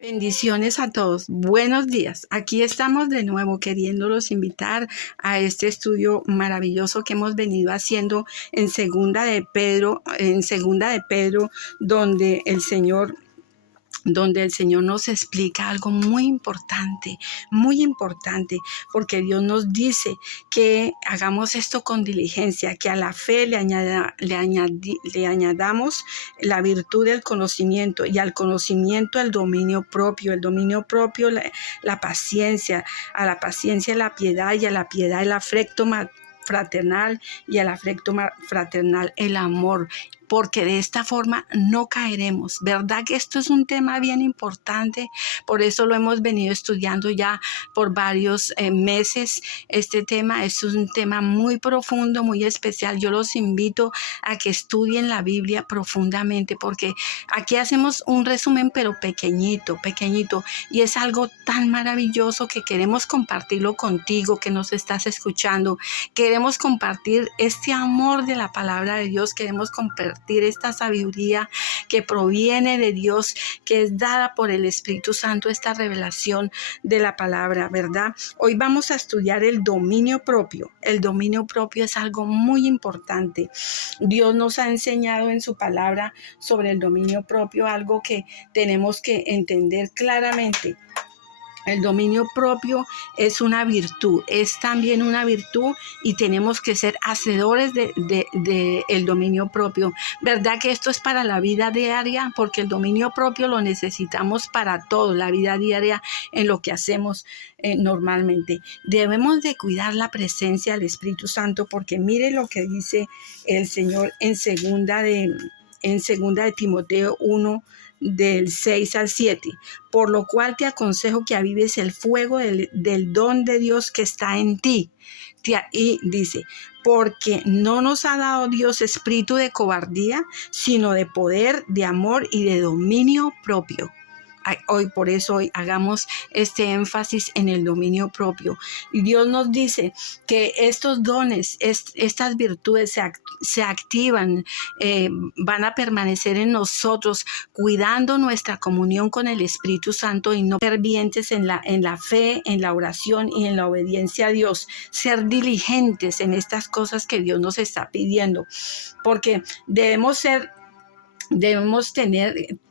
Bendiciones a todos. Buenos días. Aquí estamos de nuevo queriéndolos invitar a este estudio maravilloso que hemos venido haciendo en Segunda de Pedro, donde el Señor nos explica algo muy importante, porque Dios nos dice que hagamos esto con diligencia, que a la fe le añadamos la virtud del conocimiento, y al conocimiento el dominio propio, la paciencia, a la paciencia la piedad, y a la piedad el afecto fraternal, y al afecto fraternal el amor, porque de esta forma no caeremos. ¿Verdad que esto es un tema bien importante? Por eso lo hemos venido estudiando ya por varios meses. Este tema es un tema muy profundo, muy especial. Yo los invito a que estudien la Biblia profundamente, porque aquí hacemos un resumen, pero pequeñito, y es algo tan maravilloso que queremos compartirlo contigo que nos estás escuchando. Queremos compartir este amor de la palabra de Dios, queremos compartir esta sabiduría que proviene de Dios, que es dada por el Espíritu Santo, esta revelación de la palabra, ¿verdad? Hoy vamos a estudiar el dominio propio. El dominio propio es algo muy importante. Dios nos ha enseñado en su palabra sobre el dominio propio, algo que tenemos que entender claramente. El dominio propio es una virtud, es también una virtud, y tenemos que ser hacedores de el dominio propio. ¿Verdad que esto es para la vida diaria? Porque el dominio propio lo necesitamos para todo, la vida diaria, en lo que hacemos normalmente. Debemos de cuidar la presencia del Espíritu Santo, porque mire lo que dice el Señor en segunda de Timoteo 1, del 6 al 7. Por lo cual te aconsejo que avives el fuego del don de Dios que está en ti. Y dice, porque no nos ha dado Dios espíritu de cobardía, sino de poder, de amor y de dominio propio. Por eso hoy hagamos este énfasis en el dominio propio. Y Dios nos dice que estos dones, estas virtudes se activan, van a permanecer en nosotros, cuidando nuestra comunión con el Espíritu Santo, y no fervientes en la fe, en la oración y en la obediencia a Dios. Ser diligentes en estas cosas que Dios nos está pidiendo, porque debemos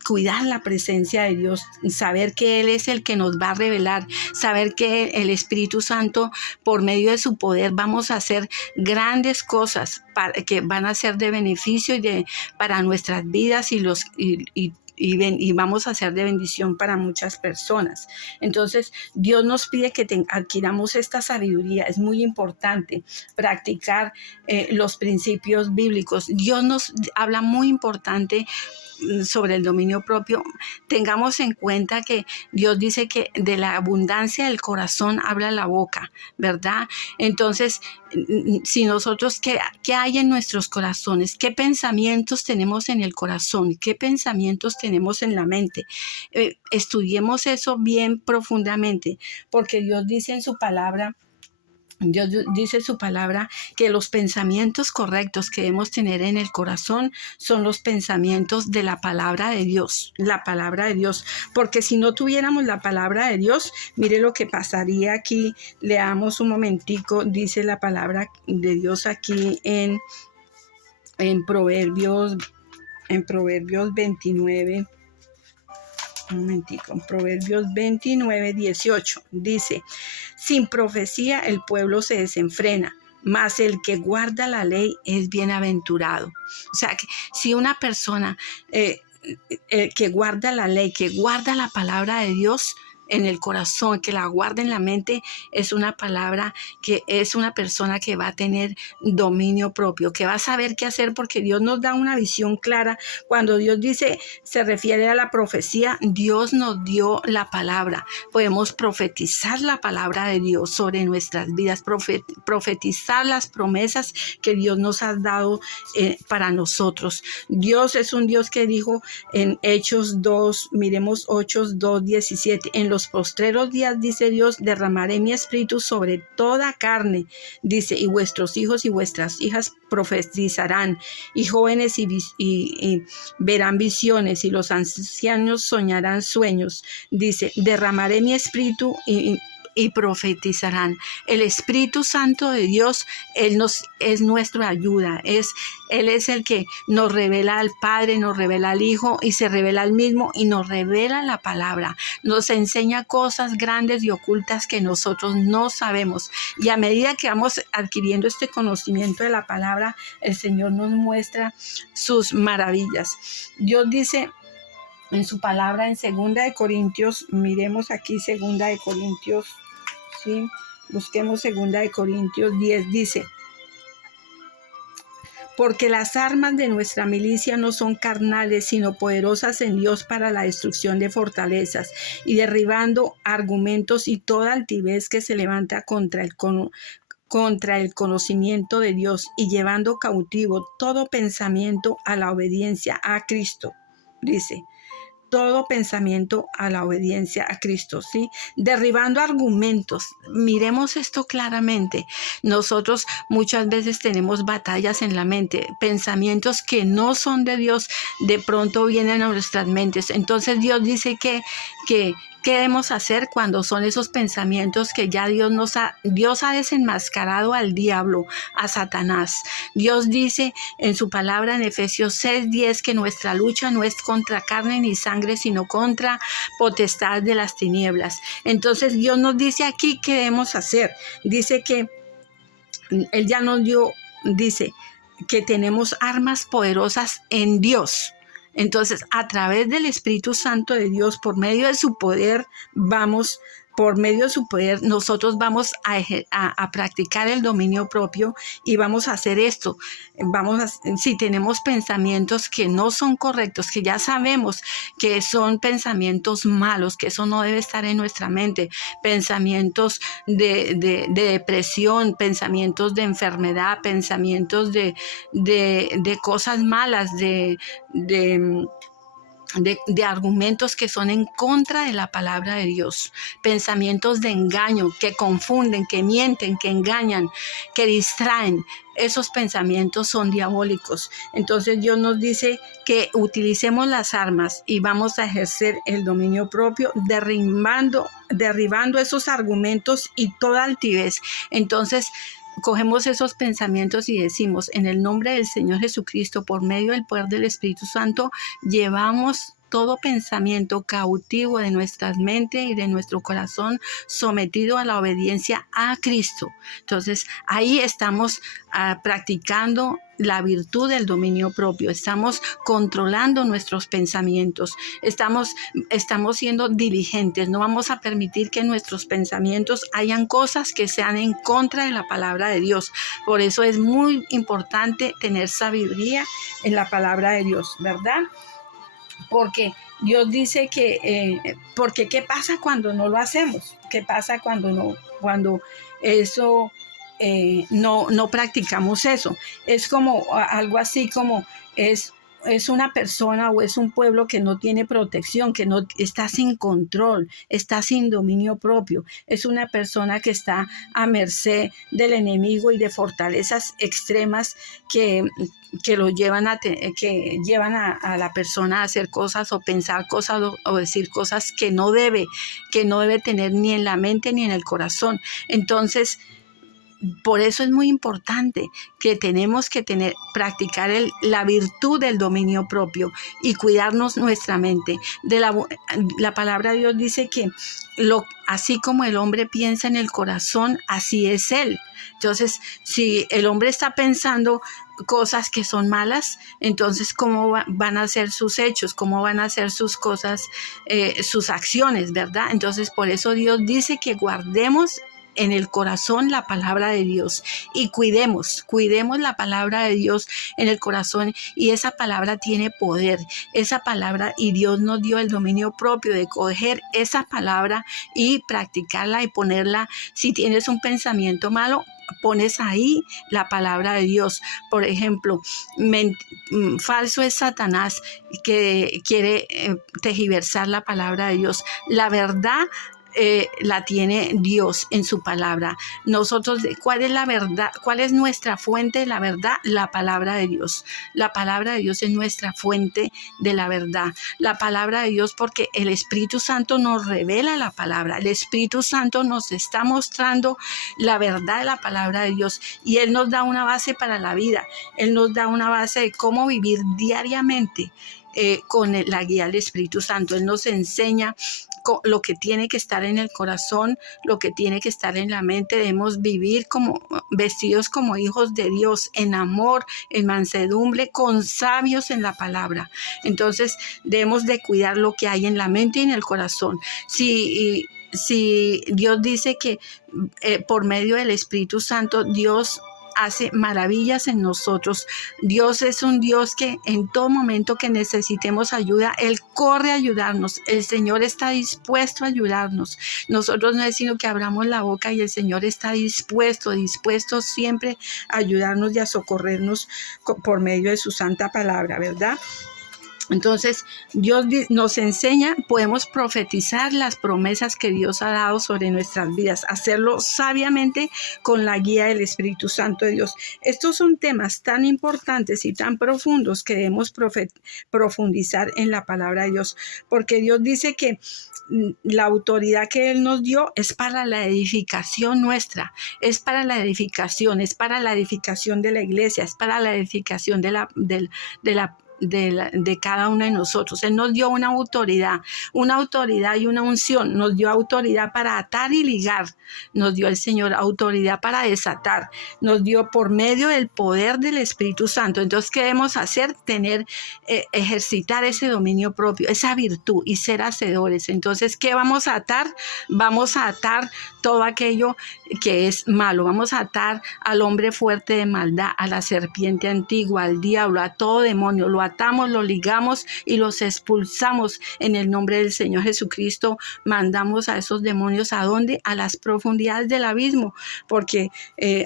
cuidar la presencia de Dios, saber que Él es el que nos va a revelar, saber que el Espíritu Santo, por medio de su poder, vamos a hacer grandes cosas que van a ser de beneficio para nuestras vidas, y vamos a ser de bendición para muchas personas. Entonces, Dios nos pide que adquiramos esta sabiduría. Es muy importante practicar los principios bíblicos. Dios nos habla muy importante sobre el dominio propio. Tengamos en cuenta que Dios dice que de la abundancia del corazón habla la boca, ¿verdad? Entonces, si nosotros, ¿qué hay en nuestros corazones? ¿Qué pensamientos tenemos en el corazón? ¿Qué pensamientos tenemos en la mente? Estudiemos eso bien profundamente, porque Dios dice en su palabra, que los pensamientos correctos que debemos tener en el corazón son los pensamientos de la palabra de Dios, porque si no tuviéramos la palabra de Dios, mire lo que pasaría aquí. Leamos un momentico, dice la palabra de Dios aquí en Proverbios 29. Un momentico, en Proverbios 29, 18, dice: sin profecía el pueblo se desenfrena, mas el que guarda la ley es bienaventurado. O sea, que si una persona que guarda la ley, que guarda la palabra de Dios en el corazón, que la guarda en la mente, es una persona que va a tener dominio propio, que va a saber qué hacer, porque Dios nos da una visión clara. Cuando Dios dice, se refiere a la profecía, Dios nos dio la palabra. Podemos profetizar la palabra de Dios sobre nuestras vidas, profetizar las promesas que Dios nos ha dado para nosotros. Dios es un Dios que dijo en Hechos 2, miremos Hechos 2, 17, en los postreros días, dice Dios, derramaré mi espíritu sobre toda carne, dice, y vuestros hijos y vuestras hijas profetizarán, y jóvenes y verán visiones, y los ancianos soñarán sueños. Dice, derramaré mi espíritu y profetizarán. El Espíritu Santo de Dios, Él es nuestra ayuda, Él es el que nos revela al Padre, nos revela al Hijo y se revela al mismo y nos revela la palabra, nos enseña cosas grandes y ocultas que nosotros no sabemos, y a medida que vamos adquiriendo este conocimiento de la palabra, el Señor nos muestra sus maravillas. Dios dice en su palabra en 2 Corintios, miremos aquí 2 Corintios, ¿sí? Busquemos 2 Corintios 10, dice, porque las armas de nuestra milicia no son carnales, sino poderosas en Dios para la destrucción de fortalezas, y derribando argumentos y toda altivez que se levanta contra el conocimiento de Dios, y llevando cautivo todo pensamiento a la obediencia a Cristo. Dice, todo pensamiento a la obediencia a Cristo, ¿sí? Derribando argumentos. Miremos esto claramente. Nosotros muchas veces tenemos batallas en la mente, pensamientos que no son de Dios, de pronto vienen a nuestras mentes. Entonces Dios dice que ¿qué debemos hacer cuando son esos pensamientos que ya Dios ha desenmascarado al diablo, a Satanás? Dios dice en su palabra en Efesios 6:10 que nuestra lucha no es contra carne ni sangre, sino contra potestad de las tinieblas. Entonces Dios nos dice aquí qué debemos hacer. Dice que Él ya nos dio, dice que tenemos armas poderosas en Dios. Entonces, a través del Espíritu Santo de Dios, por medio de su poder, nosotros vamos a practicar el dominio propio y vamos a hacer esto. Si tenemos pensamientos que no son correctos, que ya sabemos que son pensamientos malos, que eso no debe estar en nuestra mente, pensamientos de depresión, pensamientos de enfermedad, pensamientos de cosas malas, de argumentos que son en contra de la palabra de Dios, pensamientos de engaño, que confunden, que mienten, que engañan, que distraen. Esos pensamientos son diabólicos. Entonces Dios nos dice que utilicemos las armas y vamos a ejercer el dominio propio, derribando esos argumentos y toda altivez. Entonces cogemos esos pensamientos y decimos, en el nombre del Señor Jesucristo, por medio del poder del Espíritu Santo, llevamos todo pensamiento cautivo de nuestras mentes y de nuestro corazón, sometido a la obediencia a Cristo. Entonces, ahí estamos practicando la virtud del dominio propio, estamos controlando nuestros pensamientos, estamos siendo diligentes, no vamos a permitir que en nuestros pensamientos hayan cosas que sean en contra de la palabra de Dios. Por eso es muy importante tener sabiduría en la palabra de Dios, ¿verdad? Porque Dios dice porque ¿qué pasa cuando no lo hacemos? ¿Qué pasa cuando no practicamos eso? Es como algo así como es una persona o es un pueblo que no tiene protección, que no está sin control, está sin dominio propio. Es una persona que está a merced del enemigo y de fortalezas extremas que llevan a la persona a hacer cosas o pensar cosas o decir cosas que no debe tener ni en la mente ni en el corazón. Entonces, por eso es muy importante que tenemos que practicar la virtud del dominio propio y cuidarnos nuestra mente. La palabra de Dios dice que así como el hombre piensa en el corazón, así es él. Entonces, si el hombre está pensando cosas que son malas, entonces ¿cómo van a ser sus hechos? ¿Cómo van a ser sus cosas, sus acciones, verdad? Entonces, por eso Dios dice que guardemos en el corazón la palabra de Dios y cuidemos la palabra de Dios en el corazón, y esa palabra tiene poder, esa palabra, y Dios nos dio el dominio propio de coger esa palabra y practicarla y ponerla. Si tienes un pensamiento malo, pones ahí la palabra de Dios. Por ejemplo, falso es Satanás que quiere tergiversar la palabra de Dios. La verdad la tiene Dios en su palabra. Nosotros, ¿cuál es la verdad? ¿Cuál es nuestra fuente de la verdad? La palabra de Dios. La palabra de Dios es nuestra fuente de la verdad. La palabra de Dios, porque el Espíritu Santo nos revela la palabra. El Espíritu Santo nos está mostrando la verdad de la palabra de Dios y Él nos da una base para la vida. Él nos da una base de cómo vivir diariamente con la guía del Espíritu Santo. Él nos enseña lo que tiene que estar en el corazón, lo que tiene que estar en la mente. Debemos vivir como vestidos como hijos de Dios, en amor, en mansedumbre, con sabios en la palabra. Entonces debemos de cuidar lo que hay en la mente y en el corazón. Si Dios dice que por medio del Espíritu Santo Dios hace maravillas en nosotros. Dios es un Dios que en todo momento que necesitemos ayuda, Él corre a ayudarnos. El Señor está dispuesto a ayudarnos. Nosotros no es sino que abramos la boca y el Señor está dispuesto siempre a ayudarnos y a socorrernos por medio de su santa palabra, ¿verdad? Entonces, Dios nos enseña, podemos profetizar las promesas que Dios ha dado sobre nuestras vidas, hacerlo sabiamente con la guía del Espíritu Santo de Dios. Estos son temas tan importantes y tan profundos que debemos profundizar en la palabra de Dios, porque Dios dice que la autoridad que Él nos dio es para la edificación nuestra, es para la edificación, es para la edificación de la iglesia, es para la edificación de cada uno de nosotros. Él nos dio una autoridad y una unción. Nos dio autoridad para atar y ligar. Nos dio el Señor autoridad para desatar. Nos dio por medio del poder del Espíritu Santo. Entonces, ¿qué debemos hacer? Ejercitar ese dominio propio, esa virtud y ser hacedores. Entonces, ¿qué vamos a atar? Vamos a atar todo aquello que es malo. Vamos a atar al hombre fuerte de maldad, a la serpiente antigua, al diablo, a todo demonio. Lo atamos, lo ligamos y los expulsamos en el nombre del Señor Jesucristo. Mandamos a esos demonios ¿a dónde? A las profundidades del abismo, porque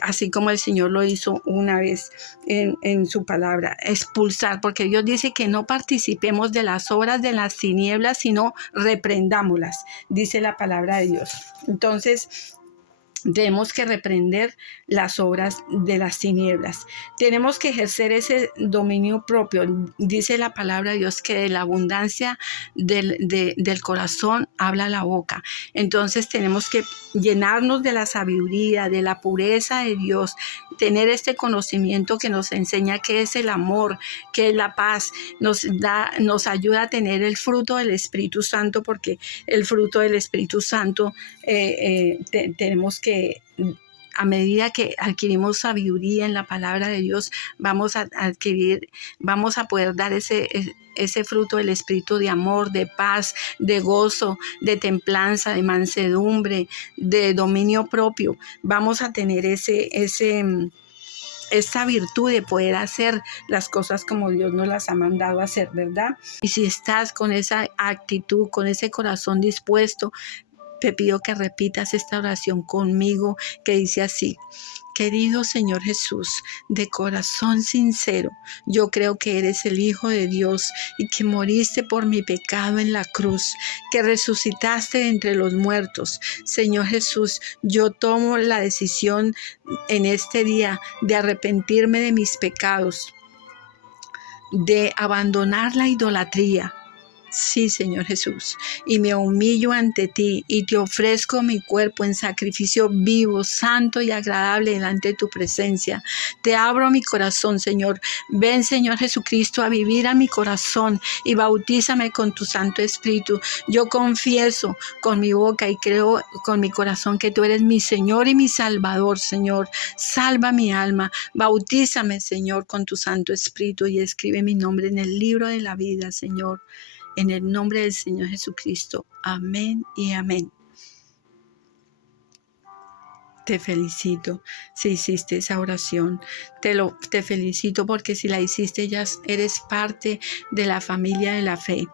así como el Señor lo hizo una vez en su palabra, expulsar, porque Dios dice que no participemos de las obras de las tinieblas, sino reprendámoslas, dice la palabra de Dios. Entonces, tenemos que reprender las obras de las tinieblas. Tenemos que ejercer ese dominio propio. Dice la palabra de Dios que de la abundancia del corazón habla la boca. Entonces tenemos que llenarnos de la sabiduría, de la pureza de Dios, tener este conocimiento que nos enseña qué es el amor, qué es la paz, nos ayuda a tener el fruto del Espíritu Santo, porque el fruto del Espíritu Santo tenemos que, a medida que adquirimos sabiduría en la palabra de Dios, vamos a poder dar ese fruto del Espíritu de amor, de paz, de gozo, de templanza, de mansedumbre, de dominio propio. Vamos a tener esa virtud de poder hacer las cosas como Dios nos las ha mandado a hacer, ¿verdad? Y si estás con esa actitud, con ese corazón dispuesto, te pido que repitas esta oración conmigo, que dice así: querido Señor Jesús, de corazón sincero, yo creo que eres el Hijo de Dios y que moriste por mi pecado en la cruz, que resucitaste de entre los muertos. Señor Jesús, yo tomo la decisión en este día de arrepentirme de mis pecados, de abandonar la idolatría. Sí, Señor Jesús, y me humillo ante ti y te ofrezco mi cuerpo en sacrificio vivo, santo y agradable delante de tu presencia. Te abro mi corazón, Señor. Ven, Señor Jesucristo, a vivir a mi corazón y bautízame con tu Santo Espíritu. Yo confieso con mi boca y creo con mi corazón que tú eres mi Señor y mi Salvador, Señor. Salva mi alma. Bautízame, Señor, con tu Santo Espíritu y escribe mi nombre en el libro de la vida, Señor. En el nombre del Señor Jesucristo. Amén y amén. Te felicito si hiciste esa oración. Te felicito porque si la hiciste ya eres parte de la familia de la fe.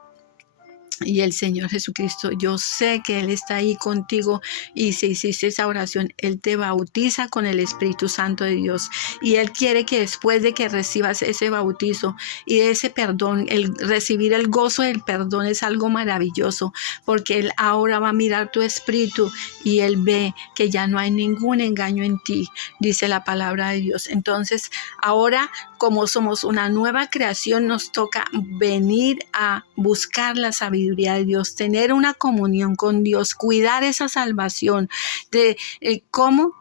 Y el Señor Jesucristo, yo sé que Él está ahí contigo y si hiciste esa oración, Él te bautiza con el Espíritu Santo de Dios. Y Él quiere que después de que recibas ese bautizo y ese perdón, el recibir el gozo del perdón es algo maravilloso, porque Él ahora va a mirar tu espíritu y Él ve que ya no hay ningún engaño en ti, dice la palabra de Dios. Entonces, ahora como somos una nueva creación, nos toca venir a buscar la sabiduría de Dios, tener una comunión con Dios, cuidar esa salvación, de cómo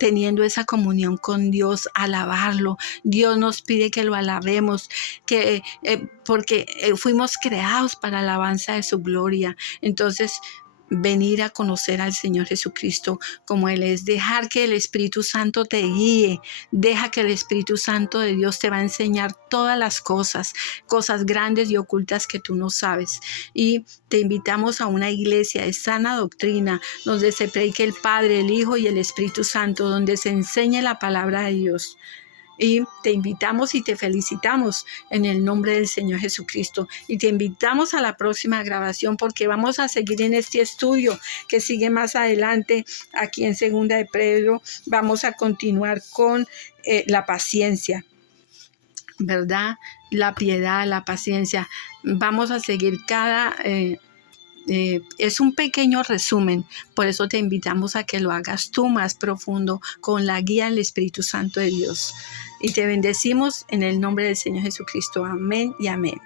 teniendo esa comunión con Dios, alabarlo. Dios nos pide que lo alabemos, porque fuimos creados para alabanza de su gloria. Entonces, venir a conocer al Señor Jesucristo como Él es, dejar que el Espíritu Santo te guíe, deja que el Espíritu Santo de Dios te va a enseñar todas las cosas grandes y ocultas que tú no sabes. Y te invitamos a una iglesia de sana doctrina, donde se predique el Padre, el Hijo y el Espíritu Santo, donde se enseñe la palabra de Dios. Y te invitamos y te felicitamos en el nombre del Señor Jesucristo. Y te invitamos a la próxima grabación porque vamos a seguir en este estudio que sigue más adelante aquí en Segunda de Pedro. Vamos a continuar con la paciencia, ¿verdad? La piedad, la paciencia. Vamos a seguir es un pequeño resumen, por eso te invitamos a que lo hagas tú más profundo con la guía del Espíritu Santo de Dios. Y te bendecimos en el nombre del Señor Jesucristo. Amén y amén.